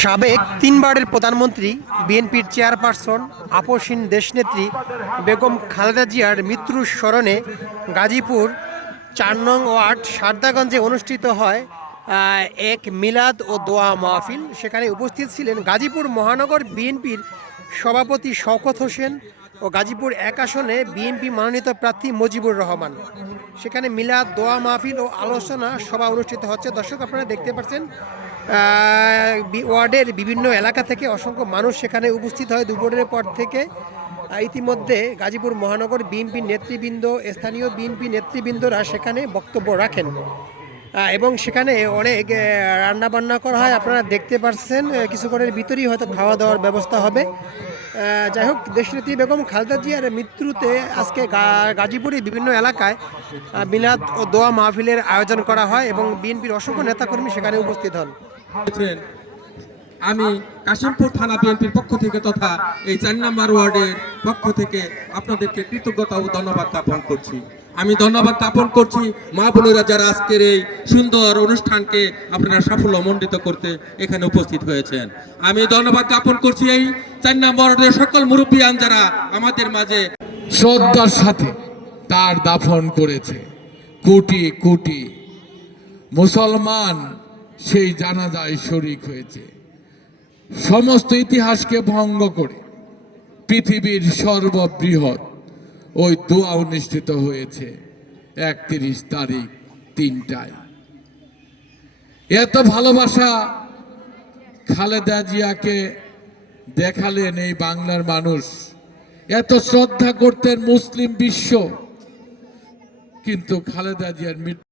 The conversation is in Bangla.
সাবেক তিনবারের প্রধানমন্ত্রী বিএনপির চেয়ারপারসন আপসহীন দেশনেত্রী বেগম খালেদা জিয়ার মৃত্যুর স্মরণে গাজীপুর ৪ নং ওয়ার্ড সারদাগঞ্জে অনুষ্ঠিত হয় এক মিলাদ ও দোয়া মাহফিল। সেখানে উপস্থিত ছিলেন গাজীপুর মহানগর বিএনপির সভাপতি শওকত হোসেন ও গাজীপুর ১ আসনে বিএনপি মনোনীত প্রার্থী মুজিবুর রহমান। সেখানে মিলাদ দোয়া মাহফিল ও আলোচনা সভা অনুষ্ঠিত হচ্ছে। দর্শক, আপনারা দেখতে পাচ্ছেন ওয়ার্ডের বিভিন্ন এলাকা থেকে অসংখ্য মানুষ সেখানে উপস্থিত হয় দুপুরের পর থেকে। ইতিমধ্যে গাজীপুর মহানগর বিএনপি নেতৃবৃন্দ, স্থানীয় বিএনপি নেতৃবৃন্দরা সেখানে বক্তব্য রাখেন এবং সেখানে অনেক রান্নাবান্না করা হয়। আপনারা দেখতে পাচ্ছেন কিছুক্ষণের ভিতরেই হয়তো খাওয়া দাওয়ার ব্যবস্থা হবে। যাই হোক, দেশনেত্রী বেগম খালেদা জিয়ার মৃত্যুতে আজকে গাজীপুরের বিভিন্ন এলাকায় মিলাদ ও দোয়া মাহফিলের আয়োজন করা হয় এবং বিএনপির অসংখ্য নেতাকর্মী সেখানে উপস্থিত হন। আমি কাশিমপুর থানা বিএনপির পক্ষ থেকে তথা এই ৪ নম্বর ওয়ার্ডের পক্ষ থেকে আপনাদেরকে কৃতজ্ঞতা ও ধন্যবাদ জ্ঞাপন করছি। আমি ধন্যবাদ জ্ঞাপন করছি মা বোনেরা যারা আজকের এই সুন্দর অনুষ্ঠানকে আপনারা সাফল্যমণ্ডিত করতে এখানে উপস্থিত হয়েছেন। আমি ধন্যবাদ জ্ঞাপন করছি এই ৪ নম্বর ওয়ার্ডের সকল মুরব্বিয়ান যারা আমাদের মাঝে শ্রদ্ধার সাথে তার দাফন করেছে। কোটি কোটি মুসলমান সেই জানাজায় শরীক হয়েছে। সমস্ত ইতিহাসকে ভঙ্গ করে পৃথিবীর সর্ববৃহৎ ওই দোয়া অনুষ্ঠিত হয়েছে ৩১ তারিখ ৩টায়। এত ভালোবাসা খালেদা জিয়াকে দেখালেন এই বাংলার মানুষ, এত শ্রদ্ধা করতেন মুসলিম বিশ্ব, কিন্তু খালেদা জিয়ার মৃত্যু